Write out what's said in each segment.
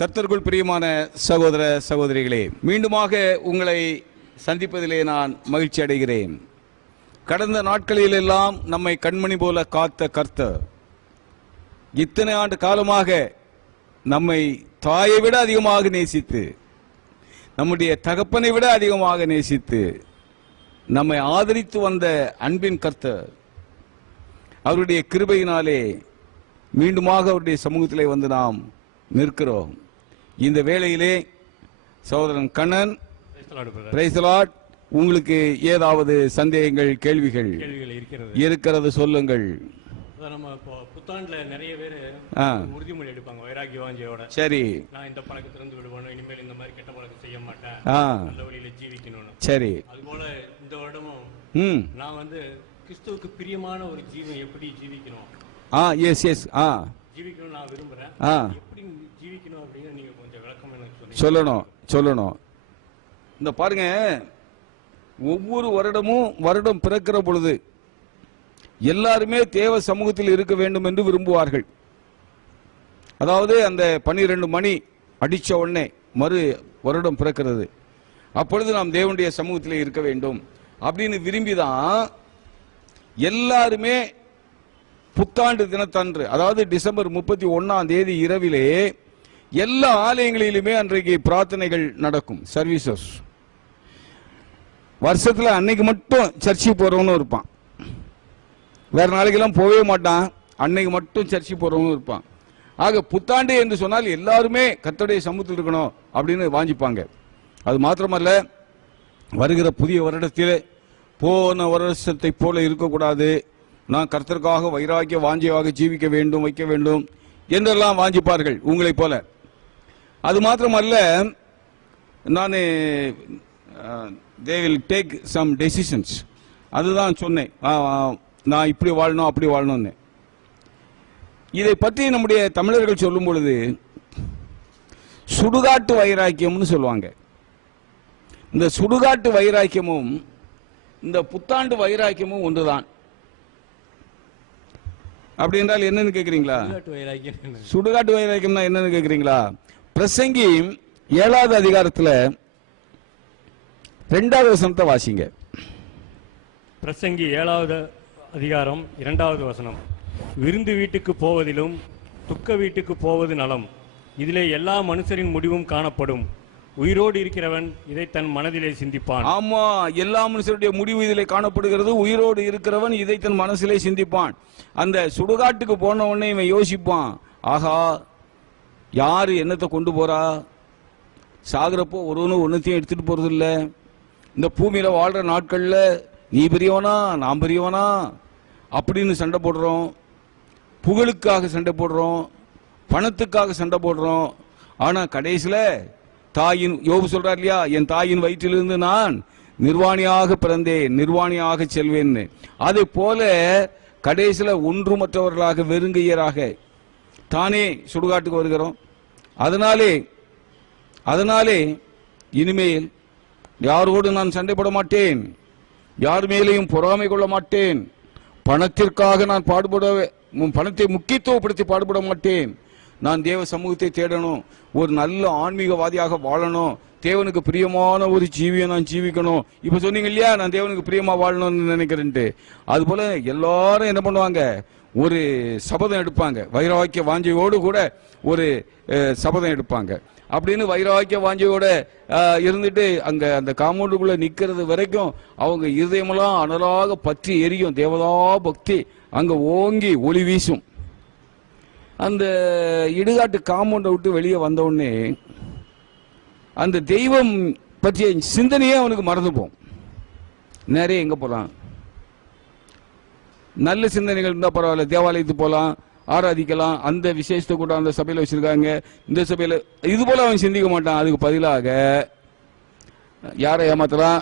கர்த்தருக்குள் பிரியமான சகோதர சகோதரிகளே, மீண்டுமாக உங்களை சந்திப்பதிலே நான் மகிழ்ச்சி அடைகிறேன். கடந்த நாட்களிலெல்லாம் நம்மை கண்மணி போல காத்த கர்த்தர் இத்தனை ஆண்டு காலமாக நம்மை தாயை விட அதிகமாக நேசித்து, நம்முடைய தகப்பனை விட அதிகமாக நேசித்து நம்மை ஆதரித்து வந்த அன்பின் கர்த்தர் அவருடைய கிருபையினாலே மீண்டுமாக அவருடைய சமூகத்திலே வந்து நாம் நிற்கிறோம். இந்த வேளையிலே சகோதரன் கண்ணன், பிரைஸ் தி லார்ட், உங்களுக்கு ஏதாவது சந்தேகங்கள் கேள்விகள் இருக்கிறது சொல்லுங்கள். நம்ம புத்தாண்டுல நிறைய பேர் உறுதிமொழி எடுப்பாங்க வைராகிய வாஞ்சையோட. சரி, நான் இந்த பழக்கத்தை இருந்து விடுவேன், இனிமேல் இந்த மாதிரி கெட்ட பழக்கம் செய்ய மாட்டேன், நல்ல வழியில ஜீவிக்கணும்னு. சரி, அதுபோல இந்த வருடமும் நான் வந்து கிறிஸ்துவுக்கு பிரியமான ஒரு ஜீவன் எப்படி ஜீவிக்கணும், ஜீவிக்கணும் நான் விரும்புறேன். எப்படி ஜீவிக்கணும் அப்படின்னு நீங்க கொஞ்சம் விளக்கம் எனக்கு சொல்லணும். இந்த பாருங்க, ஒவ்வொரு வருடம் பிறக்கிற பொழுது எல்லாருமே தேவ சமூகத்தில் இருக்க வேண்டும் என்று விரும்புவார்கள். அதாவது அந்த 12 மணி அடிச்ச உடனே மறு வருடம் பிறக்கிறது, அப்பொழுது நாம் தேவனுடைய சமூகத்தில் இருக்க வேண்டும் அப்படின்னு விரும்பிதான் எல்லாருமே புத்தாண்டு தினத்தன்று, அதாவது டிசம்பர் 31 இரவிலே எல்லா ஆலயங்களிலுமே அன்றைக்கு பிரார்த்தனைகள் நடக்கும், சர்வீசஸ். வருஷத்துல அன்னைக்கு மட்டும் சர்ச்சுக்கு போறவனும் இருப்பான், வேற நாளைக்கெல்லாம் போகவே மாட்டான், அன்னைக்கு மட்டும் சர்ச்சுக்கு போறவனும் இருப்பான். ஆக புத்தாண்டு என்று சொன்னால் எல்லாருமே கர்த்தருடைய சமூகத்தில் இருக்கணும் அப்படின்னு வாஞ்சிப்பாங்க. அது மாத்திரமல்ல, வருகிற புதிய வருடத்தில் போன வருஷத்தை போல இருக்கக்கூடாது, நான் கர்த்தருக்காக வைராக்கிய வாஞ்சியாக ஜீவிக்க வேண்டும், வைக்க வேண்டும் என்றெல்லாம் வாஞ்சிப்பார்கள் உங்களை போல. அது மாத்திரமல்ல, நான் they will take some decisions. அதுதான் சொன்னேன், நான் இப்படி வாழணும் அப்படி வாழணும்னு. இதை பற்றி நம்முடைய தமிழர்கள் சொல்லும் பொழுது சுடுகாட்டு வைராக்கியம்னு சொல்லுவாங்க. இந்த சுடுகாட்டு வைராக்கியமும் இந்த புத்தாண்டு வைராக்கியமும் ஒன்றுதான். அப்படி என்றால் என்னன்னு கேக்குறீங்களா? சுடுகாட்டு வைராக்கியம்னா என்னன்னு கேக்குறீங்களா? பிரசங்கி 7வது அதிகாரத்துல 2வது வசனத்தை வாசிங்க. பிரசங்கி 7வது அதிகாரம் 2வது வசனம். விருந்து வீட்டுக்கு போவதிலும் துக்க வீட்டுக்கு போவது நலம், இதிலே எல்லா மனுஷரின் முடிவும் காணப்படும், உயிரோடு இருக்கிறவன் இதை தன் மனதிலே சிந்திப்பான். ஆமா, எல்லா மனுஷருடைய முடிவு இதிலே காணப்படுகிறது, உயிரோடு இருக்கிறவன் இதை தன் மனசிலே சிந்திப்பான். அந்த சுடுகாட்டுக்கு போன உடனே இவன் யோசிப்பான், ஆகா யாரு என்னத்தை கொண்டு போறா, சாகுறப்போ ஒருவனும் ஒன்னத்தையும் எடுத்துட்டு போறது இல்ல, இந்த பூமியில வாழ்ற நாட்கள்ல நீ பெரியவனா நான் பெரியவனா அப்படின்னு சண்டை போடுறோம், புகழுக்காக சண்டை போடுறோம், பணத்துக்காக சண்டை போடுறோம். ஆனா கடைசியில தாயின், யோபு சொல்றார் இல்லையா, என் தாயின் வயிற்றிலிருந்து நான் நிர்வாணியாக பிறந்தேன், நிர்வாணியாக செல்வேன்னு. அதே போல கடைசியில ஒன்றுமற்றவர்களாக வெறுங்கையராக தானே சுடுகாட்டுக்கு வருகிறோம். அதனாலே இனிமேல் யாரோடு நான் சண்டை போட மாட்டேன், யார் மேலேயும் பொறாமை கொள்ள மாட்டேன், பணத்திற்காக நான் பணத்தை முக்கியத்துவப்படுத்தி பாடுபட மாட்டேன். நான் தேவ சமூகத்தை தேடணும், ஒரு நல்ல ஆன்மீகவாதியாக வாழணும், தேவனுக்கு பிரியமான ஒரு ஜீவியை நான் ஜீவிக்கணும். இப்ப சொன்னீங்க இல்லையா, நான் தேவனுக்கு பிரியமா வாழணும்னு நினைக்கிறேன்ட்டு. அது போல எல்லாரும் என்ன பண்ணுவாங்க, ஒரு சபதம் எடுப்பாங்க, வைராக்கிய வாஞ்சையோடு கூட ஒரு சபதம் எடுப்பாங்க. அப்படின்னு வைராக்கிய வாஞ்சையோட இருந்துட்டு அங்க அந்த காம்பவுண்டுக்குள்ள நிக்கிறது வரைக்கும் அவங்க இருதயமெல்லாம் அனலாக பற்றி எரியும், தேவதா பக்தி அங்க ஓங்கி ஒளி வீசும். அந்த இடுகாட்டு காம்பவுண்டை விட்டு வெளியே வந்த உடனே அந்த தெய்வம் பற்றிய சிந்தனையே அவனுக்கு மறந்து போகும். நிறைய எங்க போலாம், நல்ல சிந்தனைகள் இருந்தா பரவாயில்ல, தேவாலயத்துக்கு போலாம், ஆராதிக்கலாம், அந்த விசேஷத்தை கூட அந்த சபையில வச்சிருக்காங்க, இந்த சபையில, இது போல அவன் சிந்திக்க மாட்டான். அதுக்கு பதிலாக யாரை ஏமாத்தலாம்,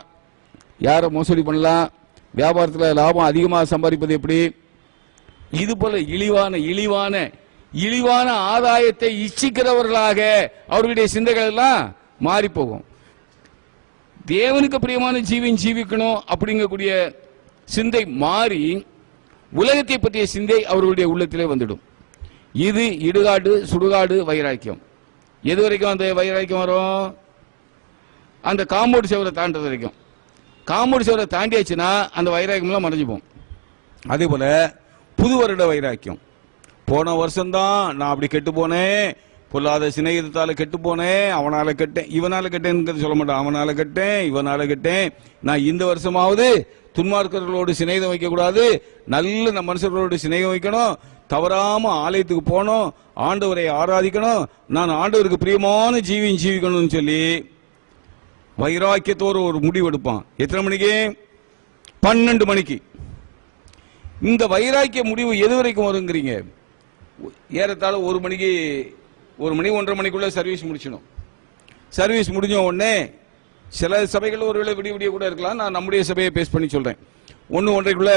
யாரை மோசடி பண்ணலாம், வியாபாரத்தில் லாபம் அதிகமாக சம்பாதிப்பது எப்படி, இது போல இழிவான ஆதாயத்தை இச்சிக்கிறவர்களாக அவர்களுடைய சிந்தைகள் எல்லாம் மாறி போகும். தேவனுக்கு பிரியமான ஜீவிக்கணும் அப்படிங்கக்கூடிய சிந்தை மாறி உலகத்தை பற்றிய சிந்தை அவர்களுடைய உள்ளத்திலே வந்துடும். இது இடுகாடு சுடுகாடு வைராக்கியம். எது வரைக்கும் அந்த வைராக்கியம் வரும்? அந்த காம்பவுண்ட் சுவரை தாண்டது வரைக்கும். காம்பவுண்ட் சுவரை தாண்டியாச்சுன்னா அந்த வைராக்கியம்லாம் மறைஞ்சு போகும். அதே போல புது வருட வைராக்கியம். போன வருஷம்தான் நான் அப்படி கெட்டு போனேன், பொல்லாத சிநேகிதத்தால கெட்டு போனேன், அவனால கெட்டேன், இவனால கெட்டேன்னு சொல்ல மாட்டேன். அவனால கெட்டேன், இவனால கெட்டேன். நான் இந்த வருஷமாவது துன்மார்க்கர்களோடு சிநேகிதம் வைக்க கூடாது, நல்ல மனுஷர்களோடு சிநேகிதம் வைக்கணும், தவறாம ஆலயத்துக்கு போகணும், ஆண்டவரை ஆராதிக்கணும், நான் ஆண்டவருக்கு பிரியமான ஜீவிக்கணும்னு சொல்லி வைராக்கியத்தோடு ஒரு முடிவு எடுப்பான். எத்தனை மணிக்கு? 12 மணிக்கு. இந்த வைராக்கிய முடிவு எது வரைக்கும் வருங்கிறீங்க? ஏறத்தாழ 1 மணி 1:30 மணிக்குள்ள சர்வீஸ் முடிச்சிடும். சர்வீஸ் முடிஞ்ச உடனே சில சபைகள் ஒருவேளை விடிய கூட இருக்கலாம், நான் நம்முடைய சபையை பேஸ் பண்ணி சொல்றேன். 1:30க்குள்ள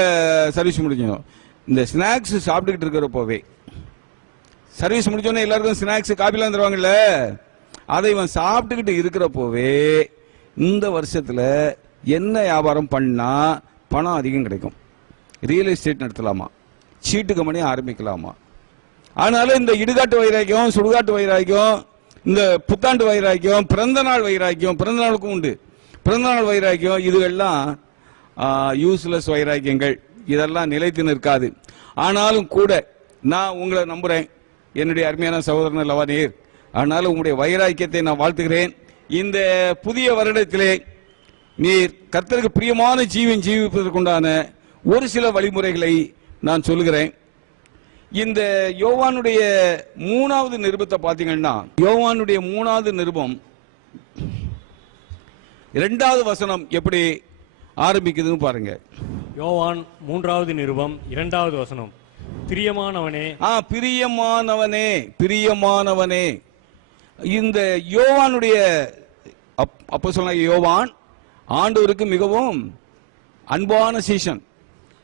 சர்வீஸ் முடிஞ்சிடும். இந்த ஸ்நாக்ஸ் சாப்பிட்டுக்கிட்டு இருக்கிறப்போவே, சர்வீஸ் முடிச்சோடனே எல்லாருக்கும் ஸ்நாக்ஸ் காப்பிலாம் தருவாங்கல்ல, அதை இவன் சாப்பிட்டுக்கிட்டு இருக்கிறப்போவே இந்த வருஷத்துல என்ன வியாபாரம் பண்ணா பணம் அதிகம் கிடைக்கும்? ரியல் எஸ்டேட் நடத்தலாமா, சீட்டு கம்பெனி ஆரம்பிக்கலாமா? அதனால இந்த இடுகாட்டு வைராக்கியம், சுடுகாட்டு வைராக்கியம், இந்த புத்தாண்டு வைராக்கியம், பிறந்த நாள் வைராக்கியம், பிறந்த நாளுக்கும் உண்டு பிறந்த நாள் வைராக்கியம், இதுவெல்லாம் யூஸ்லெஸ் வைராக்கியங்கள். இதெல்லாம் நிலைத்து நிற்காது. ஆனாலும் கூட நான் உங்களை நம்புறேன், என்னுடைய அருமையான சகோதரன் லவானீர். அதனால உங்களுடைய வைராக்கியத்தை நான் வாழ்த்துகிறேன். இந்த புதிய வருடத்திலே நீர் கர்த்தருக்கு பிரியமான ஜீவிப்பதற்குண்டான ஒரு சில வழிமுறைகளை நான் சொல்லுகிறேன். இந்த யோவானுடைய 3வது நிருபத்தை பார்த்தீங்கன்னா, யோவானுடைய 3வது நிருபம் 2வது வசனம் எப்படி ஆரம்பிக்குதுன்னு பாருங்க. யோவான் 3வது நிருபம் 2வது வசனம், பிரியமானவனே. பிரியமானவனே, பிரியமானவனே. இந்த யோவானுடைய அப்போஸ்தலனாகிய யோவான் ஆண்டவருக்கு மிகவும் அன்பான சீஷன்.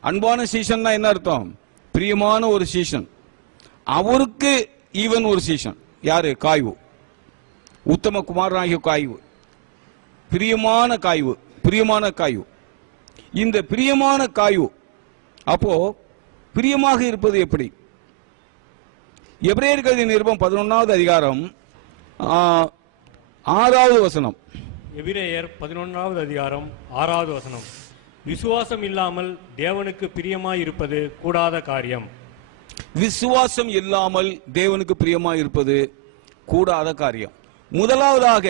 அன்பான சீஷன்னா என்ன அர்த்தம்? பிரியமான ஒரு சீஷன். அவருக்கு ஈவன் ஒரு சீஷன். யாரு? காய்வு, உத்தம குமாரனாகிய காய்வு, பிரியமான காய்வு, பிரியமான காய்வு. இந்த பிரியமான காய்வு அப்போ பிரியமாக இருப்பது எப்படி? எபிரேயர் நிருபம் 11வது அதிகாரம் 6வது வசனம். எபிரேயர் 11வது அதிகாரம் 6வது வசனம், விசுவாசம் இல்லாமல் தேவனுக்கு பிரியமாய் இருப்பது கூடாத காரியம். விசுவாசம் இல்லாமல் தேவனுக்கு பிரியமாய் இருப்பது கூடாத காரியம். முதலாவதாக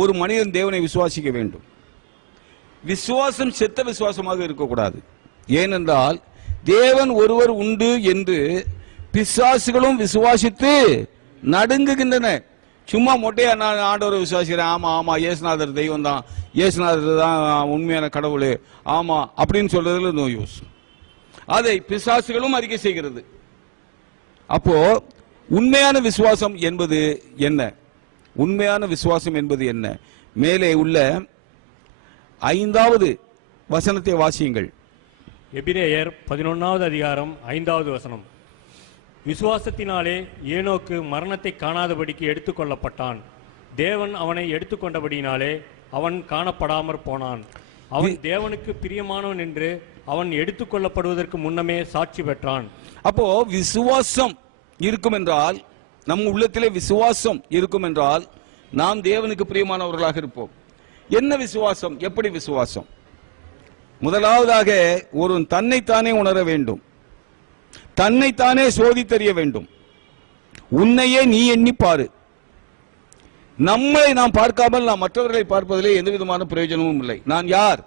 ஒரு மனிதன் தேவனை விசுவாசிக்க வேண்டும். விசுவாசம் செத்த விசுவாசமாக இருக்கக்கூடாது. ஏனென்றால் தேவன் ஒருவர் உண்டு என்று பிசாசுகளும் விசுவாசித்து நடுங்குகின்றன. சும்மா மொட்டையா நான் ஆண்டவரை விசுவாசிக்கிறேன், ஆமா ஆமா இயேசுநாதர் தெய்வம் தான், இயேசுநாதர் தான் உண்மையான கடவுள், ஆமா அப்படின்னு சொல்றதுல நோ யூஸ். அதை பிசாசுகளும் அறிக்கை செய்கிறது. அப்போ உண்மையான விசுவாசம் என்பது என்ன? உண்மையான விசுவாசம் என்பது என்ன? மேலே உள்ள 5வது வசனத்தை வாசியுங்கள். எபிரேயர் 11வது அதிகாரம் 5வது வசனம், விசுவாசத்தினாலே ஏனோக்கு மரணத்தை காணாதபடிக்கு எடுத்துக்கொள்ளப்பட்டான். தேவன் அவனை எடுத்துக்கொண்டபடினாலே அவன் காணப்படாமற் போனான். அவன் தேவனுக்கு பிரியமானவன் என்று அவன் எடுத்துக்கொள்ளப்படுவதற்கு முன்னமே சாட்சி பெற்றான். அப்போ விசுவாசம் இருக்கும் என்றால், நம் உள்ளத்திலே விசுவாசம் இருக்கும் என்றால் நாம் தேவனுக்கு பிரியமானவர்களாக இருப்போம். என்ன விசுவாசம்? எப்படி விசுவாசம்? முதலாவதாக ஒரு தன்னைத்தானே உணர வேண்டும், தன்னைத்தானே சோதித்தறிய வேண்டும். உன்னையே நீ எண்ணி பாரு. நம்மை நாம் பார்க்காமல் நாம் மற்றவர்களை பார்ப்பதிலே எந்த விதமான பிரயோஜனமும் இல்லை. நான் யார்?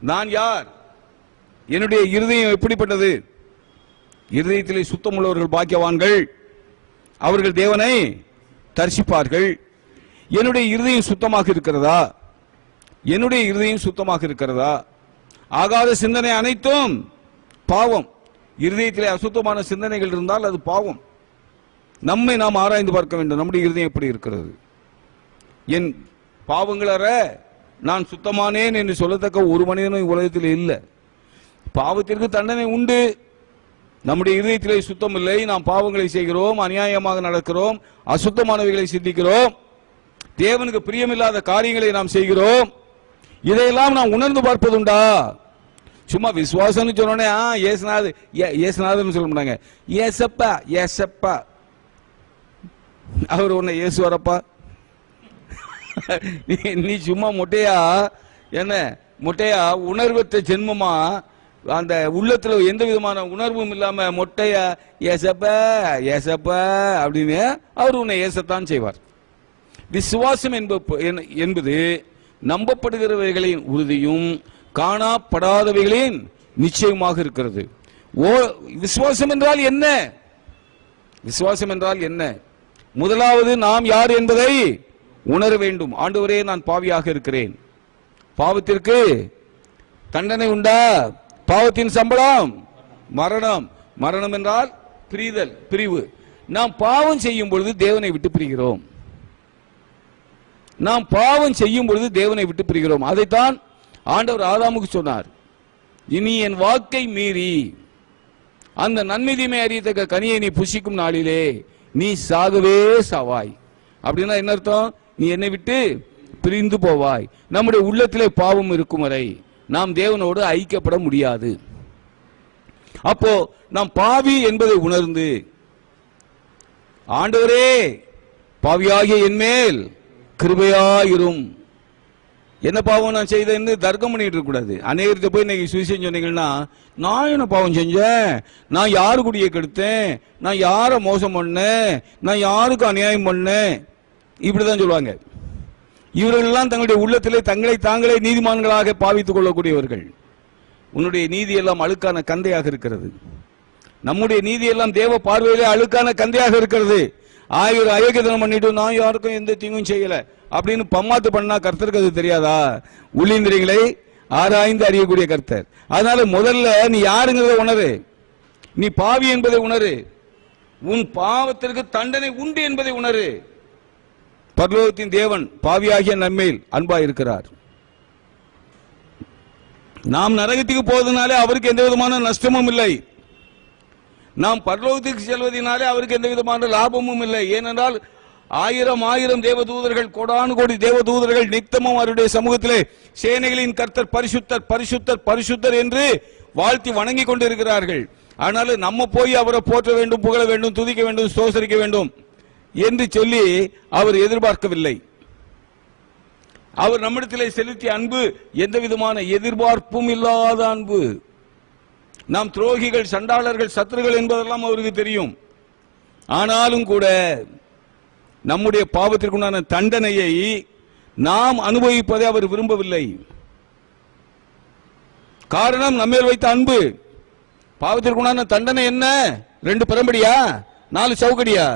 நான் யார்? என்னுடைய இருதயம் எப்படிப்பட்டது? இருதயத்திலே சுத்தமுள்ளவர்கள் பாக்கியவான்கள், அவர்கள் தேவனை தரிசிப்பார்கள். என்னுடைய இருதயம் சுத்தமாக இருக்கிறதா? என்னுடைய இருதயம் சுத்தமாக இருக்கிறதா? ஆகாத சிந்தனை அனைத்தும் பாவம். இருதயத்திலே அசுத்தமான சிந்தனைகள் இருந்தால் அது பாவம். நம்மை நாம் ஆராய்ந்து பார்க்க வேண்டும். நம்முடைய இருதயம் எப்படி இருக்கிறது? என் பாவங்களற நான் சுத்தமானேன் என்று சொல்லத்தக்க ஒரு மனிதனும் உலகத்தில் இல்லை. பாவத்திற்கு தண்டனை உண்டு. நம்முடைய இதயத்திலே சுத்தம் இல்லை. நாம் பாவங்களை செய்கிறோம், அநியாயமாக நடக்கிறோம், அசுத்தமானவைகளை சிந்திக்கிறோம், தேவனுக்கு பிரியமில்லாத காரியங்களை நாம் செய்கிறோம். இதையெல்லாம் நாம் உணர்ந்து பார்ப்பதுண்டா? சும்மா விசுவாசம்னு சொன்னோடனே ஏசுநாதர் சொல்ல மாட்டாங்க, ஏசப்பா ஏசப்பா. அவர் உன்னை ஏசுவாரப்பா? நீ சும்மா மொட்டையா என்ன மொட்டையா உணர்வற்ற ஜென்மமா அந்த உள்ளத்துல எந்த விதமான உணர்வும் இல்லாம மொட்டையா ஏசப்ப ஏசப்ப அப்படின்னு அவர் உன்னை ஏசத்தான் செய்வார். விசுவாசம் என்பது நம்பப்படுகிறவைகளின் உறுதியும் காணப்படாதவைகளின் நிச்சயமாக இருக்கிறது. விசுவாசம் என்றால் என்ன? விசுவாசம் என்றால் என்ன? முதலாவது நாம் யார் என்பதை உணர வேண்டும். ஆண்டவரே, நான் பாவியாக இருக்கிறேன். பாவத்திற்கு தண்டனை உண்டா? பாவத்தின் சம்பளம் மரணம். மரணம் என்றால் பிரிதல், பிரிவு. நாம் பாவம் செய்யும் பொழுது தேவனை விட்டு பிரிகிறோம். நாம் பாவம் செய்யும் பொழுது தேவனை விட்டு பிரிகிறோம். அதைத்தான் ஆண்டவர் ஆதாமுக்கு சொன்னார், இனி என் வாக்கை மீறி அந்த நன்மை தீமை அறியத்தக்க கனியை நீ புசிக்கும் நாளிலே நீ சாகவே சாவாய். அப்படின்னா என்ன அர்த்தம்? நீ என்னை விட்டு பிரிந்து போவாய். நம்முடைய உள்ளத்திலே பாவம் இருக்கும் வரை நாம் தேவனோடு ஐக்கியப்பட முடியாது. அப்போ நாம் பாவி என்பதை உணர்ந்து, ஆண்டவரே பாவியாகிய என்மேல் கிருபையாயிரும். என்ன பாவம் நான் செய்தேன்னு தர்க்கம் பண்ணிட்டு இருக்க கூடாது. அநேகர்கிட்ட போய் இன்னைக்கு சுவிசேஷம் சொன்னீங்கன்னா, நான் என்ன பாவம் செஞ்சேன், நான் யாரு குடியை கெடுத்தேன், நான் யாரை மோசம் பண்ணேன், நான் யாருக்கு அநியாயம் பண்ணேன், இப்படிதான் சொல்லுவாங்க. இவர்களெல்லாம் தங்களுடைய உள்ளத்திலே தங்களை தாங்களே நீதிமான்களாக பாவித்துக் கொள்ளக்கூடியவர்கள். உன்னுடைய நீதி எல்லாம் அழுக்கான கந்தையாக இருக்கிறது. நம்முடைய நீதி எல்லாம் தேவ பார்வையிலே அழுக்கான கந்தையாக இருக்கிறது. ஆயிரம் அயோக்கியத்தனம் பண்ணிட்டு நான் யாருக்கும் எந்த தீங்கும் செய்யல அப்படின்னு பம்மாத்து பண்ணா கர்த்தருக்கு அது தெரியாதா? உள்ளிந்திரியங்களை ஆராய்ந்து அறியக்கூடிய கர்த்தர். அதனால முதல்ல நீ யாருங்கிறத உணரு. நீ பாவி என்பதை உணரு. உன் பாவத்திற்கு தண்டனை உண்டு என்பதை உணரு. பரலோகத்தின் தேவன் பாவியாகிய நம்மேல் அன்பாய் இருக்கிறார். நாம் நரகத்துக்கு போவதனாலே அவருக்கு எந்த விதமான நஷ்டமும் இல்லை. நாம் பரலோகத்துக்கு செல்வதனாலே அவருக்கு எந்த விதமான லாபமும் இல்லை. ஏனென்றால் ஆயிரம் தேவதூதர்கள், கோடானு கோடி தேவதூதர்கள் நித்தமும் அவருடைய சமூகத்திலே சேனைகளின் கர்த்தர் பரிசுத்தர் பரிசுத்தர் பரிசுத்தர் என்று வாழ்த்தி வணங்கி கொண்டிருக்கிறார்கள். அதனால நம்ம போய் அவரை போற்ற வேண்டும், புகழ வேண்டும், துதிக்க வேண்டும், ஸ்தோத்திரிக்க வேண்டும் என்று சொல்லி அவர் எதிர்பார்க்கவில்லை. அவர் நம்மிடத்திலே செலுத்திய அன்பு எந்த விதமான எதிர்பார்ப்பும் இல்லாத அன்பு. நாம் துரோகிகள், சண்டாளர்கள், சத்துருகள் என்பதெல்லாம் அவருக்கு தெரியும். ஆனாலும் கூட நம்முடைய பாவத்திற்குண்டான தண்டனையை நாம் அனுபவிப்பதை அவர் விரும்பவில்லை. காரணம் நம்மேல் வைத்த அன்பு. பாவத்திற்குண்டான தண்டனை என்ன? 2 பிரம்படியா, 4 சவுக்கடியா?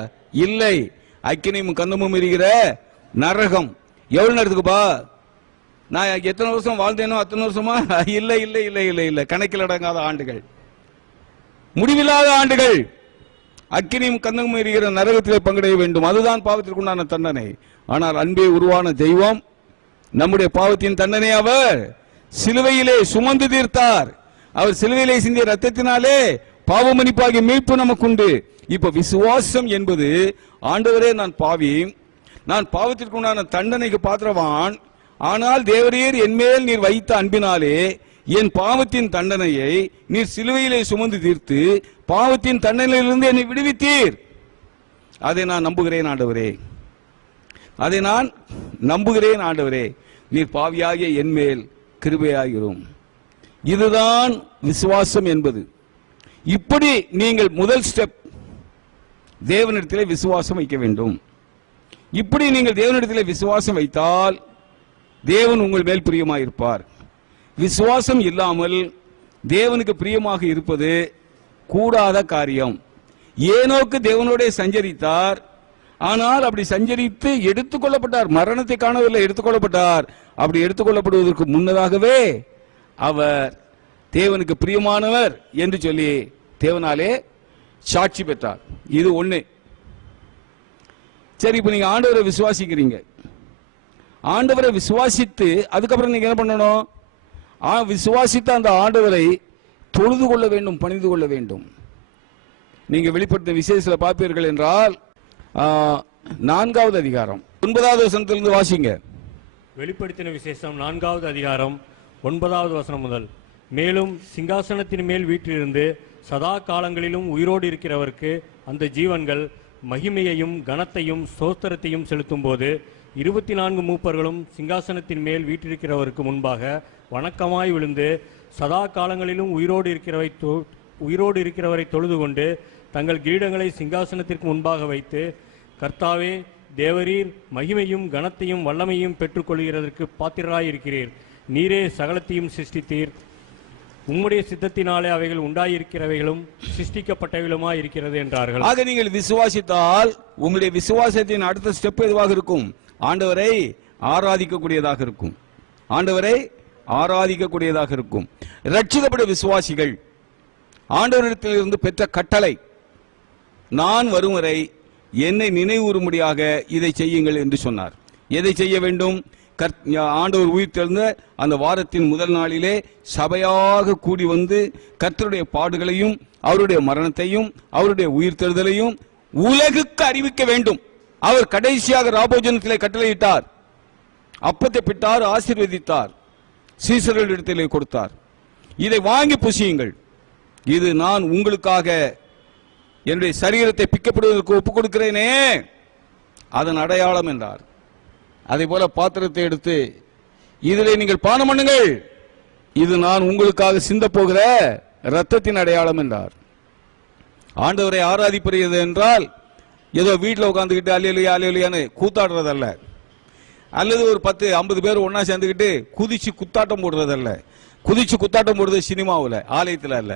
இல்லை, அக்கினியும் கந்தமும் இருக்கிற நரகம். எவ்வளவு நேரத்துக்குப்பா? நான் எத்தனை வருஷம் வாழ்ந்தேனோ அத்தனை வருஷமா? இல்லை இல்லை இல்லை இல்லை இல்லை, கணக்கில் அடங்காத ஆண்டுகள், முடிவில்லாத ஆண்டுகள். அக்கினியும் கந்தமும் இருக்கிற நரகத்திலே பங்கடைய வேண்டும். அதுதான் பாவத்திற்குண்டான தண்டனை. ஆனால் அன்பே உருவான தெய்வம் நம்முடைய பாவத்தின் தண்டனை அவர் சிலுவையிலே சுமந்து தீர்த்தார். அவர் சிலுவையிலே சிந்திய ரத்தத்தினாலே பாவ மன்னிப்பாகிய மீட்பு நமக்குண்டு. இப்ப விசுவாசம் என்பது, ஆண்டவரே நான் பாவி, நான் பாவத்திற்குண்டான தண்டனைக்கு பாத்திரவான், ஆனால் தேவரீர் என்மேல் நீர் வைத்த அன்பினாலே என் பாவத்தின் தண்டனையை நீர் சிலுவையிலே சுமந்து தீர்த்து பாவத்தின் தண்டனையிலிருந்து என்னை விடுவித்தீர். அதை நான் நம்புகிறேன் ஆண்டவரே, அதை நான் நம்புகிறேன் ஆண்டவரே. நீர் பாவியாகிய என்மேல் கிருபையாகிறோம். இதுதான் விசுவாசம் என்பது. இப்படி நீங்கள் முதல் ஸ்டெப், தேவனிடத்திலே விசுவாசம் வைக்க வேண்டும். இப்படி நீங்கள் தேவனிடத்திலே விசுவாசம் வைத்தால் தேவன் உங்கள் மேல் பிரியமாயிருப்பார். விசுவாசம் இல்லாமல் தேவனுக்கு பிரியமாக இருப்பது கூடாத காரியம். ஏனோக்கு தேவனோட சஞ்சரித்தார், ஆனால் அப்படி சஞ்சரித்து எடுத்துக்கொள்ளப்பட்டார். மரணத்தை காணவில்லை, எடுத்துக்கொள்ளப்பட்டார். அப்படி எடுத்துக்கொள்ளப்படுவதற்கு முன்னதாகவே அவர் தேவனுக்கு பிரியமானவர் என்று சொல்லி தேவனாலே சாட்சி பெற்றார். இது ஒண்ணு. சரி, இப்ப நீங்க ஆண்டவரை விசுவாசிக்கிறீங்க. ஆண்டவரை விசுவாசித்து அதுக்கப்புறம் நீங்க என்ன பண்ணணும்? விசுவாசித்த அந்த ஆண்டவரை தொழுது கொள்ள வேண்டும், பணிந்து கொள்ள வேண்டும். நீங்க வெளிப்படுத்தின விசேஷத்துல பார்ப்பீர்கள் என்றால் 4வது அதிகாரம் 9வது வசனத்திலிருந்து வாசிங்க. வெளிப்படுத்தின விசேஷம் 4வது அதிகாரம் 9வது வசனம் முதல். மேலும் சிங்காசனத்தின் மேல் வீற்றிருந்து சதா காலங்களிலும் உயிரோடு இருக்கிறவருக்கு அந்த ஜீவன்கள் மகிமையையும் கனத்தையும் ஸ்தோத்திரத்தையும் செலுத்தும் போது 24 மூப்பர்களும் சிங்காசனத்தின் மேல் வீற்றிருக்கிறவருக்கு முன்பாக வணக்கமாய் விழுந்து சதா காலங்களிலும் உயிரோடு இருக்கிறவரை தொழுது கொண்டு தங்கள் கிரீடங்களை சிங்காசனத்திற்கு முன்பாக வைத்து, கர்த்தாவே, தேவரீர் மகிமையும் கனத்தையும் வல்லமையும் பெற்றுக்கொள்கிறதற்கு பாத்திரராயிருக்கிறீர். நீரே சகலத்தையும் சிருஷ்டித்தீர். உம்முடைய சித்தத்தினாலே அவைகள் உண்டாயிருக்கிறவைகளும் சிருஷ்டிக்கப்பட்டவைகளுமாய் இருக்கிறது என்றார்கள். ஆக நீங்கள் விசுவாசித்தால் உங்களுடைய விசுவாசத்தின் அடுத்த ஸ்டெப் எதுவாக இருக்கும்? ஆண்டவரை ஆராதிக்கக்கூடியதாக இருக்கும். ஆண்டவரை ஆராதிக்கக்கூடியதாக இருக்கும். ரட்சிக்கப்பட்ட விசுவாசிகள் ஆண்டவரிடத்தில் இருந்து பெற்ற கட்டளை, நான் வரும் வரை என்னை நினைவுறும்படியாக இதை செய்யுங்கள் என்று சொன்னார். எதை செய்ய வேண்டும்? ஆண்டவர் உயிர்த்தெழுந்த அந்த வாரத்தின் முதல் நாளிலே சபையாக கூடி வந்து கர்த்தருடைய பாடுகளையும் அவருடைய மரணத்தையும் அவருடைய உயிர்த்தெழுதலையும் உலகுக்கு அறிவிக்க வேண்டும். அவர் கடைசியாக ராபோஜனத்திலே கட்டளையிட்டார். அப்பத்தை பிட்டார், ஆசீர்வதித்தார், சீசர்களிடத்திலே கொடுத்தார். இதை வாங்கி புசியுங்கள், இது நான் உங்களுக்காக என்னுடைய சரீரத்தை பிக்கப்படுவதற்கு ஒப்புக் கொடுக்கிறேனே, அதன் அடையாளம் என்றார். அதே போல பாத்திரத்தை எடுத்து இதிலே நீங்கள் பானம் பண்ணுங்கள், இது நான் உங்களுக்காக சிந்த போகிற இரத்தத்தின் அடையாளம் என்றார். ஆண்டவரை ஆராதிப்பது என்றால் ஏதோ வீட்டில் உட்காந்துக்கிட்டு அல்லேலூயா அல்லேலூயான்னு கூத்தாடுறதல்ல, அல்லது ஒரு 10-50 பேர் ஒன்னா சேர்ந்துக்கிட்டு குதிச்சு குத்தாட்டம் போடுறதல்ல. குதிச்சு குத்தாட்டம் போடுறது சினிமாவில், ஆலயத்தில் அல்ல.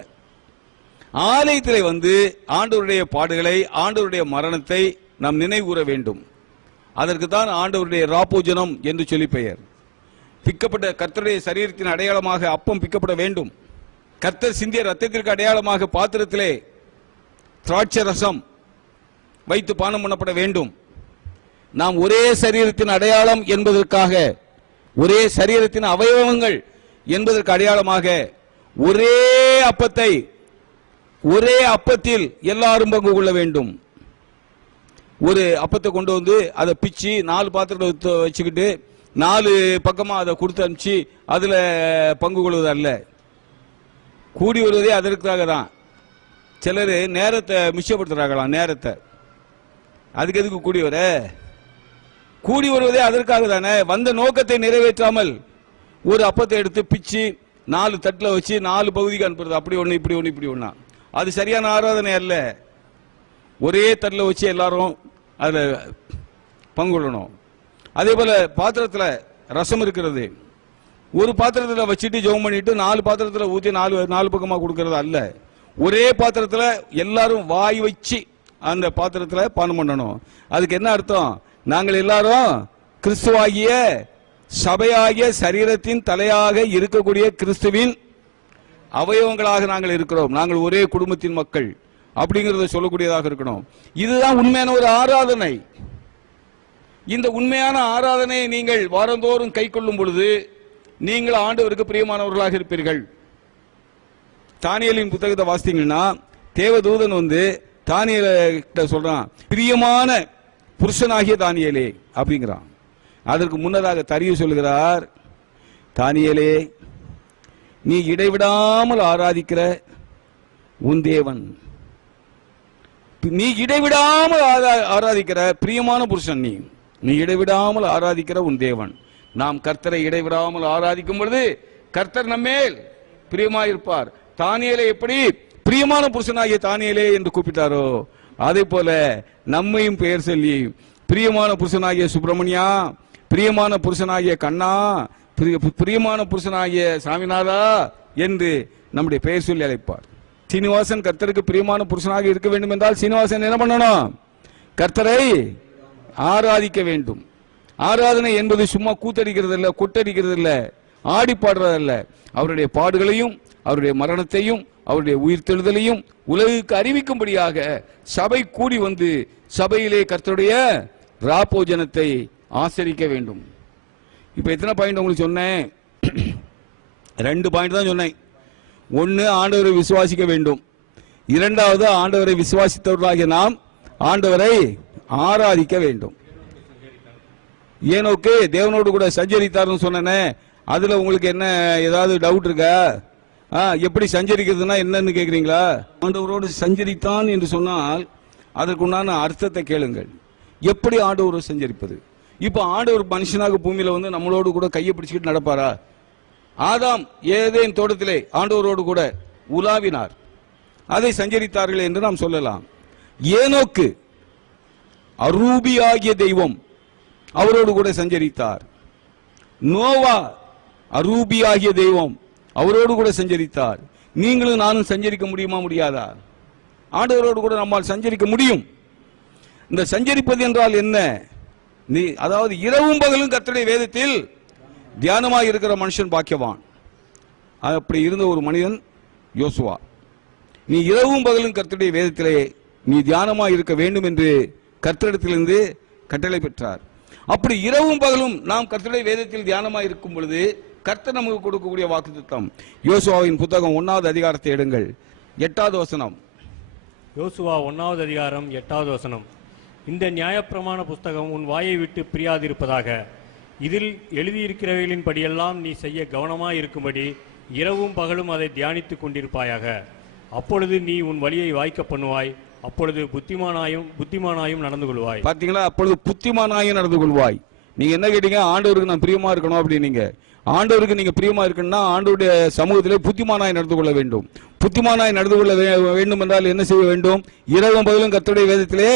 ஆலயத்தில் வந்து ஆண்டவருடைய பாடுகளை, ஆண்டவருடைய மரணத்தை நாம் நினைவுகூர வேண்டும். அதற்கு தான் ஆண்டவருடைய ராப்போஜனம் என்று சொல்லி பெயர். பிக்கப்பட்ட கர்த்தருடைய சரீரத்தின் அடையாளமாக அப்பம் பிக்கப்பட வேண்டும். கர்த்தர் சிந்திய ரத்தத்திற்கு அடையாளமாக பாத்திரத்திலே திராட்சை ரசம் வைத்து பானம் பண்ணப்பட வேண்டும். நாம் ஒரே சரீரத்தின் அடையாளம் என்பதற்காக, ஒரே சரீரத்தின் அவயவங்கள் என்பதற்கு அடையாளமாக ஒரே அப்பத்தை, ஒரே அப்பத்தில் எல்லாரும் பங்கு கொள்ள வேண்டும். ஒரு அப்பத்தை கொண்டு வந்து அதை பிச்சு 4 பாத்திரத்தை வச்சுக்கிட்டு 4 பக்கமா அதை கொடுத்து அனுப்பிச்சு அதுல பங்கு கொள்வது அல்ல. கூடி வருவதே அதற்காக தான். சிலர் நேரத்தை மிச்சப்படுத்துறாங்களாம். நேரத்தை அதுக்கு எதுக்கு கூடி வர? கூடி வருவதே அதற்காக தானே. வந்த நோக்கத்தை நிறைவேற்றாமல் ஒரு அப்பத்தை எடுத்து பிச்சு 4 தட்டில் வச்சு 4 பகுதிக்கு அனுப்புறது. அப்படி ஒண்ணு இப்படி ஒண்ணு இப்படி ஒண்ணா, அது சரியான ஆராதனை அல்ல. ஒரே தட்டில் வச்சு எல்லாரும் அதுல பங்குள்ளணும். அதே போல பாத்திரத்துல ரசம் இருக்கிறது. ஒரு பாத்திரத்துல வச்சுட்டு ஜெபம் பண்ணிட்டு 4 பாத்திரத்துல ஊத்தி 4 பக்கமா கொடுக்கறது அல்ல. ஒரே பாத்திரத்துல எல்லாரும் வாய் வச்சு அந்த பாத்திரத்துல பானம் பண்ணணும். அதுக்கு என்ன அர்த்தம்? நாங்கள் எல்லாரும் கிறிஸ்துவாகிய சபையாகிய சரீரத்தின் தலையாக இருக்கக்கூடிய கிறிஸ்துவின் அவயவங்களாக நாங்கள் இருக்கிறோம். நாங்கள் ஒரே குடும்பத்தின் மக்கள் அப்படிங்கறத சொல்லக்கூடியதாக இருக்கணும். இதுதான் உண்மையான ஒரு ஆராதனை. இந்த உண்மையான ஆராதனையை நீங்கள் வாரந்தோறும் கை கொள்ளும் பொழுது நீங்கள் ஆண்டவருக்கு பிரியமானவர்களாக இருப்பீர்கள். தானியேலின் புத்தகத்தை வாசித்தீங்கன்னா தேவதூதன் வந்து தானியேல சொல்றான், பிரியமான புருஷனாகிய தானியேலே அப்படிங்கிறான். அதற்கு முன்னதாக தரியு சொல்கிறார், தானியேலே, நீ இடைவிடாமல் ஆராதிக்கிற உன் தேவன், நீ இடைவிடாமல் ஆராதிக்கிற பிரியமான புருஷன், நீ இடைவிடாமல் ஆராதிக்கிற உன் தேவன். நாம் கர்த்தரை இடைவிடாமல் ஆராதிக்கும் பொழுது கர்த்தர் நம்மேல் பிரியமாயிருப்பார். தானியேலை எப்படி பிரியமான புருஷனாகிய தானியேலே என்று கூப்பிட்டாரோ அதே போல நம்மையும் பெயர் சொல்லி பிரியமான புருஷனாகிய சுப்பிரமணியா, பிரியமான புருஷனாகிய கண்ணா, பிரியமான புருஷனாகிய சாமிநாதா என்று நம்முடைய பெயர் சொல்லி அழைப்பார். சீனிவாசன் கர்த்தருக்கு பிரியமான புருஷனாக இருக்க வேண்டும் என்றால் சீனிவாசன் என்ன பண்ணணும்? கர்த்தரை ஆராதிக்க வேண்டும். ஆராதனை என்பது சும்மா கூத்தடிக்கிறது இல்ல, கொட்டடிக்கிறது இல்ல, ஆடி பாடுறதல்ல. அவருடைய பாடுகளையும் அவருடைய மரணத்தையும் அவருடைய உயிர்த்தெழுதலையும் உலகுக்கு அறிவிக்கும்படியாக சபை கூடி வந்து சபையிலே கர்த்தருடைய ராப்போஜனத்தை ஆசரிக்க வேண்டும். இப்ப எத்தனை பாயிண்ட் உங்களுக்கு சொன்னேன்? 2 பாயிண்ட் தான் சொன்னேன். ஒன்னு, ஆண்டவரை விசுவாசிக்க வேண்டும். இரண்டாவது, ஆண்டவரை விசுவாசித்தவர்களாகிய நாம் ஆண்டவரை ஆராதிக்க வேண்டும். ஏனோக்கு தேவனோடு கூட சஞ்சரித்தார்னு சொன்னேனே, அதுல உங்களுக்கு என்ன ஏதாவது டவுட் இருக்கா? எப்படி சஞ்சரிக்கிறதுனா என்னன்னு கேக்குறீங்களா? ஆண்டவரோடு சஞ்சரித்தான் என்று சொன்னால் அதற்குண்டான அர்த்தத்தை கேளுங்கள். எப்படி ஆண்டவர் சஞ்சரிப்பது? இப்ப ஆண்டவர் மனுஷனாக பூமியில வந்து நம்மளோடு கூட கையை பிடிச்சிக்கிட்டு நடப்பாரா? ஆதாம் ஏதேன் தோட்டத்திலே ஆண்டவரோடு கூட உலாவினார், அதை சஞ்சரித்தார்கள் என்று நாம் சொல்லலாம். ஏனோக்கு அரூபியாகிய தெய்வம் அவரோடு கூட சஞ்சரித்தார். நோவா அரூபியாகிய தெய்வம் அவரோடு கூட சஞ்சரித்தார். நீங்களும் நானும் சஞ்சரிக்க முடியுமா? முடியாதா? ஆண்டவரோடு கூட நம்மால் சஞ்சரிக்க முடியும். இந்த சஞ்சரிப்பது என்றால் என்ன? நீ அதாவது இரவும் பகலும் கர்த்தருடைய வேதத்தில் தியானமாக இருக்கிற மனுஷன் பாக்கியவான். அப்படி இருந்த ஒரு மனிதன் யோசுவா. நீ இரவும் பகலும் கர்த்தருடைய வேதத்திலே நீ தியானமாக இருக்க வேண்டும் என்று கர்த்தரிடத்திலிருந்து கட்டளை பெற்றார். அப்படி இரவும் பகலும் நாம் கர்த்தருடைய வேதத்தில் தியானமாக இருக்கும் பொழுது கர்த்தர் நமக்கு கொடுக்கக்கூடிய வாக்குத்தத்தம். யோசுவாவின் புத்தகம் 1வது அதிகாரத்தை எடுங்கள், 8வது வசனம். யோசுவா 1வது அதிகாரம் 8வது வசனம். இந்த நியாயப்பிரமாண புஸ்தகம் உன் வாயை விட்டு பிரியாதிருப்பதாக. இதில் எழுதியிருக்கிறவைகளின் படியெல்லாம் நீ செய்ய கவனமாய் இருக்கும்படி இரவும் பகலும் அதை தியானித்துக் கொண்டிருப்பாயாக. அப்பொழுது நீ உன் வழியை வாய்க்க பண்ணுவாய். அப்பொழுது புத்திமானாயும் நடந்து கொள்வாய். பாத்தீங்களா? அப்பொழுது புத்திமானாயும் நடந்து கொள்வாய். நீங்க என்ன கேட்டீங்க? ஆண்டவருக்கு நான் பிரியமா இருக்கணும் அப்படின்னீங்க. ஆண்டவருக்கு நீங்க பிரியமா இருக்கணும்னா ஆண்டவருடைய சமூகத்திலே புத்திமானாய் நடந்து கொள்ள வேண்டும். புத்திமானாய் நடந்து கொள்ள வேண்டும் என்றால் என்ன செய்ய வேண்டும்? இரவும் பகலும் கர்த்தருடைய வேதத்திலே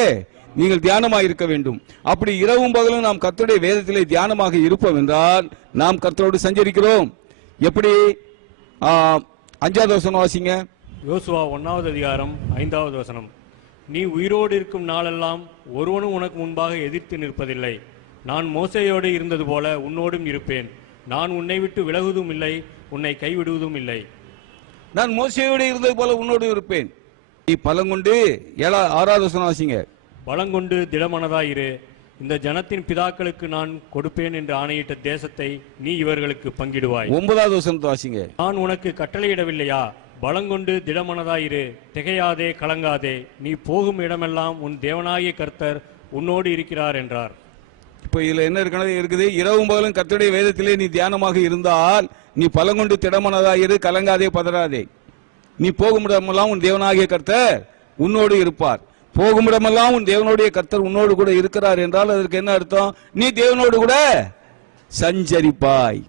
நீங்கள் தியானமாக இருக்க வேண்டும். அப்படி இரவும் பகலும் நாம் கர்த்தருடைய வேதத்திலே தியானமாக இருப்போம் என்றால் நாம் கர்த்தரோடு சஞ்சரிக்கிறோம். எப்படி? 5வது வசனம் வாசிங்க. யோசுவா 1வது அதிகாரம் 5வது வசனம். நீ உயிரோடு இருக்கும் நாளெல்லாம் ஒருவனும் உனக்கு முன்பாக எதிர்த்து நிற்பதில்லை. நான் மோசேயோடு இருந்தது போல உன்னோடும் இருப்பேன். நான் உன்னை விட்டு விலகுவதும் இல்லை, உன்னை கைவிடுவதும் இல்லை. நான் மோசேயோடு இருந்தது போல உன்னோடு இருப்பேன். நீ பலங்கொண்டு 6வது வசனம் வாசிங்க. பலங்கொண்டு திடமனதாயிரு. இந்த ஜனத்தின் பிதாக்களுக்கு நான் கொடுப்பேன் என்று ஆணையிட்ட தேசத்தை நீ இவர்களுக்கு பங்கிடுவாய். 9வது வசனத்தை வாசிங்க. நான் உனக்கு கட்டளையிடவில்லையா? பலங்கொண்டு திடமனதாயிரு, திகையாதே, கலங்காதே. நீ போகும் இடமெல்லாம் உன் தேவனாகிய கர்த்தர் உன்னோடு இருக்கிறார் என்றார். இப்ப இதுல என்ன இருக்குது? இரவும் பகலும் கர்த்தருடைய வேதத்திலே நீ தியானமாக இருந்தால் நீ பலங்கொண்டு திடமனதாயிரு, கலங்காதே, பதறாதே. நீ போகும் இடமெல்லாம் உன் தேவனாகிய கர்த்தர் உன்னோடு இருப்பார். போகும் இடமெல்லாம் உன் தேவனுடைய கர்த்தர் உன்னோடு கூட இருக்கிறார் என்றால் அதற்கு என்ன அர்த்தம்? நீ தேவனோடு கூட சஞ்சரிப்பாய்.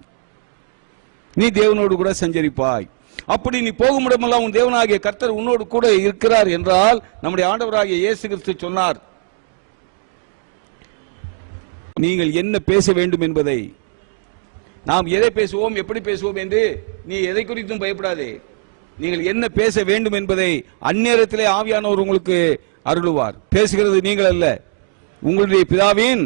நீ தேவனோடு கூட சஞ்சரிப்பாய். அப்படி நீ போகும் இடமெல்லாம் உன் தேவனாகிய கர்த்தர் உன்னோடு கூட இருக்கிறார் என்றால் நம்முடைய ஆண்டவராகிய இயேசு கிறிஸ்து சொன்னார், நீங்கள் என்ன பேச வேண்டும் என்பதை, நாம் எதை பேசுவோம், எப்படி பேசுவோம் என்று நீ எதை குறித்தும் பயப்படாதே. நீங்கள் என்ன பேச வேண்டும் என்பதை அந்நேரத்திலே ஆவியானவர் உங்களுக்கு அருளுவார். பேசுகிறது நீங்கள் அல்ல, உங்களுடைய பிதாவின்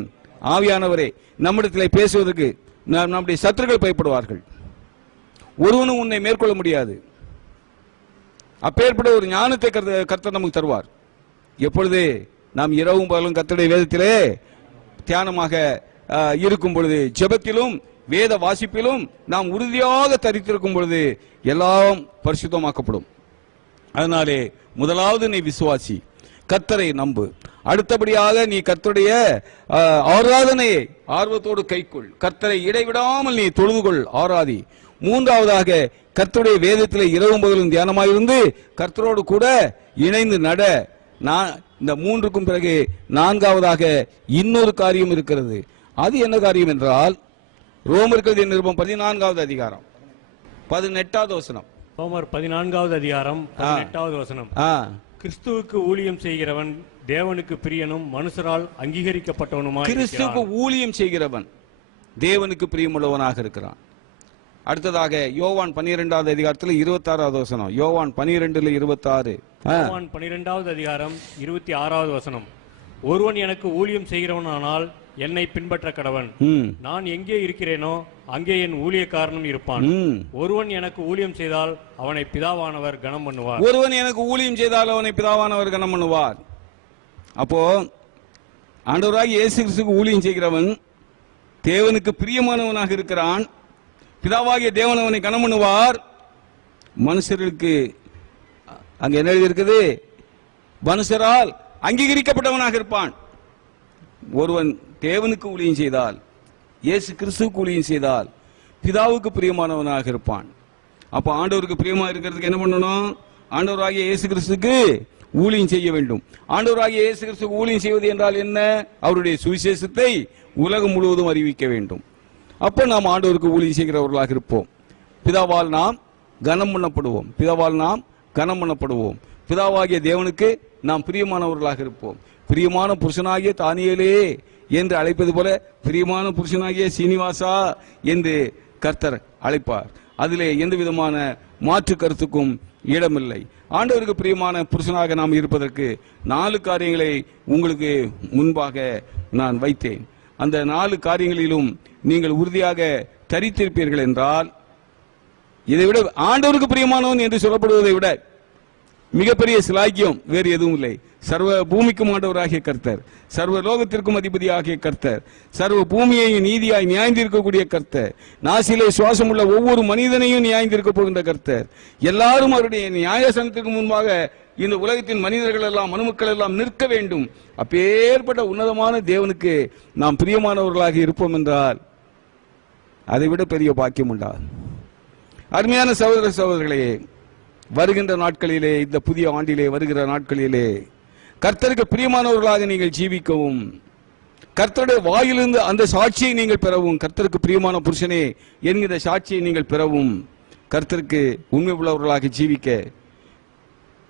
ஆவியானவரே. நம்மிடத்திலே பேசுவதற்கு நம்முடைய சத்துருக்கள் பயப்படுவார்கள். ஒருவனும் உன்னை மேற்கொள்ள முடியாது. அப்பேற்பட்ட ஒரு ஞானத்தை கர்த்தர் நமக்கு தருவார். எப்பொழுது நாம் இரவும் பகலும் கர்த்தருடைய வேதத்திலே தியானமாக இருக்கும் பொழுது, ஜெபத்திலும் வேத வாசிப்பிலும் நாம் உறுதியாக தரித்திருக்கும் பொழுது எல்லாம் பரிசுத்தமாக்கப்படும். அதனாலே முதலாவது நீ விசுவாசி, கர்த்தரை நம்பு. அடுத்தபடியாக நீ கர்த்தருடைய ஆராதனையை ஆர்வத்தோடு கைக்கொள். கர்த்தரை இடைவிடாமல் நீ தொழுதுகொள், ஆராதி. மூன்றாவதாக கர்த்தருடைய வேதத்திலே இரவும் பகலும் தியானமாயிருந்து கர்த்தரோடு கூட இணைந்து நட. இந்த மூன்றுக்கும் பிறகு நான்காவதாக இன்னொரு காரியம் இருக்கிறது. அது என்ன காரியம் என்றால், ரோமர்கள் நிருபம் 14வது அதிகாரம் 18வது வசனம். ரோமர் 14வது அதிகாரம் 18வது வசனம். கிறிஸ்துவுக்கு ஊழியம் செய்கிறவன் தேவனுக்கு பிரியனும் மனுஷரால் அங்கீகரிக்கப்பட்டவனுமாய். கிறிஸ்துவுக்கு ஊழியம் செய்கிறவன் தேவனுக்கு பிரியமுள்ளவனாக இருக்கிறான். அடுத்ததாக யோவான் 12வது அதிகாரத்தில் 26வது வசனம். யோவான் 12:26. யோவான் 12வது அதிகாரம் 26வது வசனம். ஒருவன் எனக்கு ஊழியம் செய்கிறவனானால் என்னை பின்பற்ற கடவன். நான் எங்கே இருக்கிறேனோ அங்கே என் ஊழியக்காரனும் இருப்பான். ஒருவன் எனக்கு ஊழியம் செய்தால் அவனை பிதாவானவர் கனம் பண்ணுவார். ஒருவன் எனக்கு ஊழியம் செய்தால் அவனை பிதாவானவர் கனம் பண்ணுவார். அப்போ ஆண்டவராகிய இயேசு கிறிஸ்துவுக்கு ஊழியம் செய்கிறவன் தேவனுக்கு பிரியமானவனாக இருக்கிறான். பிதாவாகிய தேவன் அவனை கனம் பண்ணுவார். மனுஷர்களுக்கு அங்க என்ன எழுதியிருக்குது? மனுஷரால் அங்கீகரிக்கப்பட்டவனாக இருப்பான். ஒருவன் தேவனுக்கு ஊழியம் செய்தால், இயேசு கிறிஸ்துவுக்கு ஊழியம் செய்தால் பிதாவுக்கு பிரியமானவனாக இருப்பான். அப்ப ஆண்டவருக்கு பிரியமா இருக்கிறதுக்கு என்ன பண்ணணும்? ஆண்டவராகிய இயேசு கிறிஸ்துவுக்கு ஊழியம் செய்ய வேண்டும். ஆண்டவராகிய இயேசு கிறிஸ்து ஊழியம் செய்வது என்றால் என்ன? அவருடைய சுவிசேஷத்தை உலகம் முழுவதும் அறிவிக்க வேண்டும். அப்ப நாம் ஆண்டவருக்கு ஊழியம் செய்கிறவர்களாக இருப்போம். பிதாவால் நாம் கனம் பண்ணப்படுவோம். பிதாவால் நாம் கனம் பண்ணப்படுவோம். பிதாவாகிய தேவனுக்கு நாம் பிரியமானவர்களாக இருப்போம். பிரியமான புருஷனாகிய தானியேலே என்று அழைப்பது போல பிரியமான புருஷனாகிய சீனிவாசா என்று கர்த்தர் அழைப்பார். அதிலே எந்த விதமான மாற்று கருத்துக்கும் இடமில்லை. ஆண்டவருக்கு பிரியமான புருஷனாக நாம் இருப்பதற்கு 4 காரியங்களை உங்களுக்கு முன்பாக நான் வைத்தேன். அந்த 4 காரியங்களிலும் நீங்கள் உறுதியாக தரித்திருப்பீர்கள் என்றால், இதை விட ஆண்டவருக்கு பிரியமானவன் என்று சொல்லப்படுவதை விட மிகப்பெரிய சிலாக்கியம் வேறு எதுவும் இல்லை. சர்வ பூமிக்கும் ஆண்டவராகிய கர்த்தர், சர்வ லோகத்திற்கும் அதிபதியாகிய கர்த்தர், சர்வ பூமியையும் நீதியாய் நியாய்ந்திருக்கக்கூடிய கர்த்தர், நாசிலே சுவாசம் உள்ள ஒவ்வொரு மனிதனையும் நியாய்ந்திருக்க போகின்ற கர்த்தர், எல்லாரும் அவருடைய நியாயசனத்திற்கு முன்பாக இந்த உலகத்தின் மனிதர்கள் எல்லாம் மனுமக்கள் எல்லாம் நிற்க வேண்டும். அப்பேற்பட்ட உன்னதமான தேவனுக்கு நாம் பிரியமானவர்களாக இருப்போம் என்றால் அதை விட பெரிய பாக்கியம் உண்டா? அருமையான சகோதர சகோதரர்களே, வருகின்ற நாட்களிலே, இந்த புதிய ஆண்டிலே வருகிற நாட்களிலே கர்த்தருக்கு பிரியமானவர்களாக நீங்கள் ஜீவிக்கவும், கர்த்தருடைய வாயிலிருந்து அந்த சாட்சியை நீங்கள் பெறவும், கர்த்தருக்கு பிரியமான புருஷனே என்கிற சாட்சியை நீங்கள் பெறவும், கர்த்தருக்கு உண்மை உள்ளவர்களாக ஜீவிக்க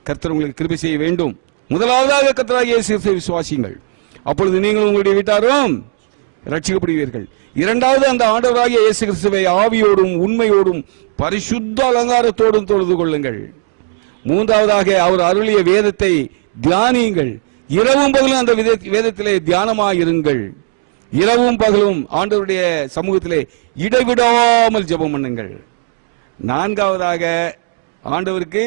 கர்த்தர் உங்களுக்கு கிருபை செய்ய வேண்டும். முதலாவதாக கர்த்தராகிய இயேசு கிறிஸ்துவை விசுவாசியுங்கள். அப்பொழுது நீங்கள் உங்களுடைய வீட்டாரும் ரட்சிக்கப்படுவீர்கள். இரண்டாவது, அந்த ஆண்டவராகிய இயேசு கிறிஸ்துவை ஆவியோடும் உண்மையோடும் பரிசுத்த அலங்காரத்தோடும் தொழுது கொள்ளுங்கள். மூன்றாவதாக அவர் அருளிய வேதத்தை தியானியுங்கள். இரவும் பகலும் அந்த வேதத்திலே தியானமாயிருங்கள். இரவும் பகலும் ஆண்டவருடைய சமூகத்திலே இடைவிடாமல் ஜெபம் பண்ணுங்கள். நான்காவதாக ஆண்டவருக்கு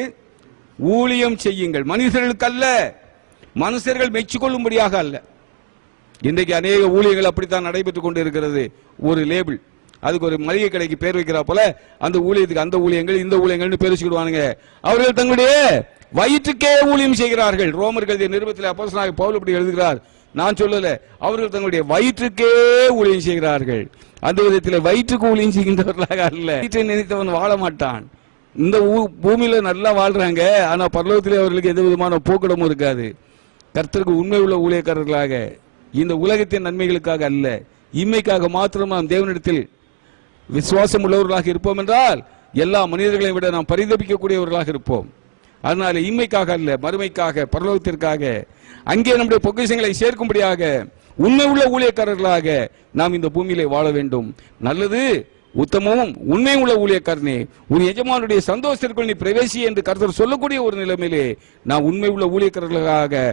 ஊழியம் செய்யுங்கள். மனிதர்களுக்கு அல்ல, மனுஷர்கள் மெச்சிக்கொள்ளும்படியாக அல்ல. இன்றைக்கு அநேக ஊழியர்கள் அப்படித்தான் நடைபெற்றுக் கொண்டு இருக்கிறது. ஒரு லேபிள், அதுக்கு ஒரு மளிகை கடைக்கு பேர் வைக்கிறா போல அந்த ஊழியத்துக்கு அந்த ஊழியங்கள் இந்த ஊழியங்கள்னு பேசிக்கிடுவானுங்க. அவர்கள் தங்களுடைய வயிற்றுக்கே ஊழியம் செய்கிறார்கள். ரோமர்கள் நிருபத்தில் அப்போஸ்தலனாகிய பவுல் அப்படி எழுதுகிறார். நான் சொல்லல, அவர்கள் தங்களுடைய வயிற்றுக்கே ஊழியம் செய்கிறார்கள். அந்த விதத்தில் வயிற்றுக்கு ஊழியம் செய்கின்றவர்களாக அல்ல. வயிற்றை நினைத்தவன் வாழ மாட்டான். இந்த பூமியில நல்லா வாழ்றாங்க, ஆனா பரலோகத்திலே அவர்களுக்கு எந்த விதமான போக்கிடமும் இருக்காது. கர்த்தருக்கு உண்மை உள்ள ஊழியக்காரர்களாக, இந்த உலகத்தின் நன்மைகளுக்காக அல்ல, இம்மைக்காக மாத்திரம் நாம் தேவனிடத்தில் விசுவாசம் உள்ளவர்களாக இருப்போம் என்றால் எல்லா மனிதர்களை விட நாம் பரிதபிக்கக்கூடியவர்களாக இருப்போம். அதனால இம்மைக்காக அல்ல, மறுமைக்காக, பரலோகத்திற்காக, அங்கே நம்முடைய பொக்கிஷங்களை சேர்க்கும்படியாக உண்மை உள்ள ஊழியக்காரர்களாக நாம் இந்த பூமியிலே வாழ வேண்டும். நல்லது, உத்தமமும் உண்மை உள்ள ஊழியக்காரனே, உன் எஜமானுடைய சந்தோஷத்திற்குள் நீ பிரவேசி என்று கர்த்தர் சொல்லக்கூடிய ஒரு நிலைமையிலே நாம் உண்மை உள்ள ஊழியக்காரர்களாக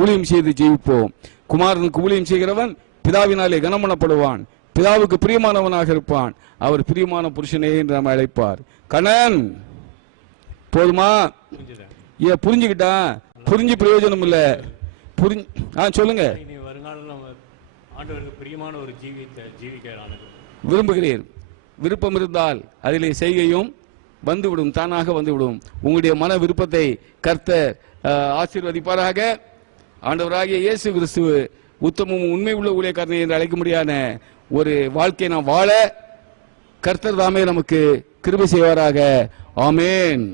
ஊழியம் செய்து ஜீவிப்போம். குமாரனுக்கு ஊழியம் செய்கிறவன் பிதாவினாலே கனமனப்படுவான், பிதாவுக்கு பிரியமானவனாக இருப்பான், அவர் பிரியமான புருஷனே என்று நாம் அழைப்பார். கணன் போதுமா? புரிஞ்சுக்கிட்டா? புரிஞ்சு பிரயோஜனம் இல்ல. சொல்லுங்க. விரும்புகிறீர், விருப்பம் இருந்தால் அதிலே செய்கையும் வந்துவிடும், தானாக வந்துவிடும். உங்களுடைய மன விருப்பத்தை கர்த்தர் ஆசீர்வதிப்பாராக. ஆண்டவராகிய இயேசு கிறிஸ்து உத்தமும் உண்மை உள்ள ஊழியக்காரனை என்று அழைக்க முடியாத ஒரு வாழ்க்கையை நாம் வாழ கர்த்தர் தாமே நமக்கு கிருபை செய்வாராக. ஆமென்.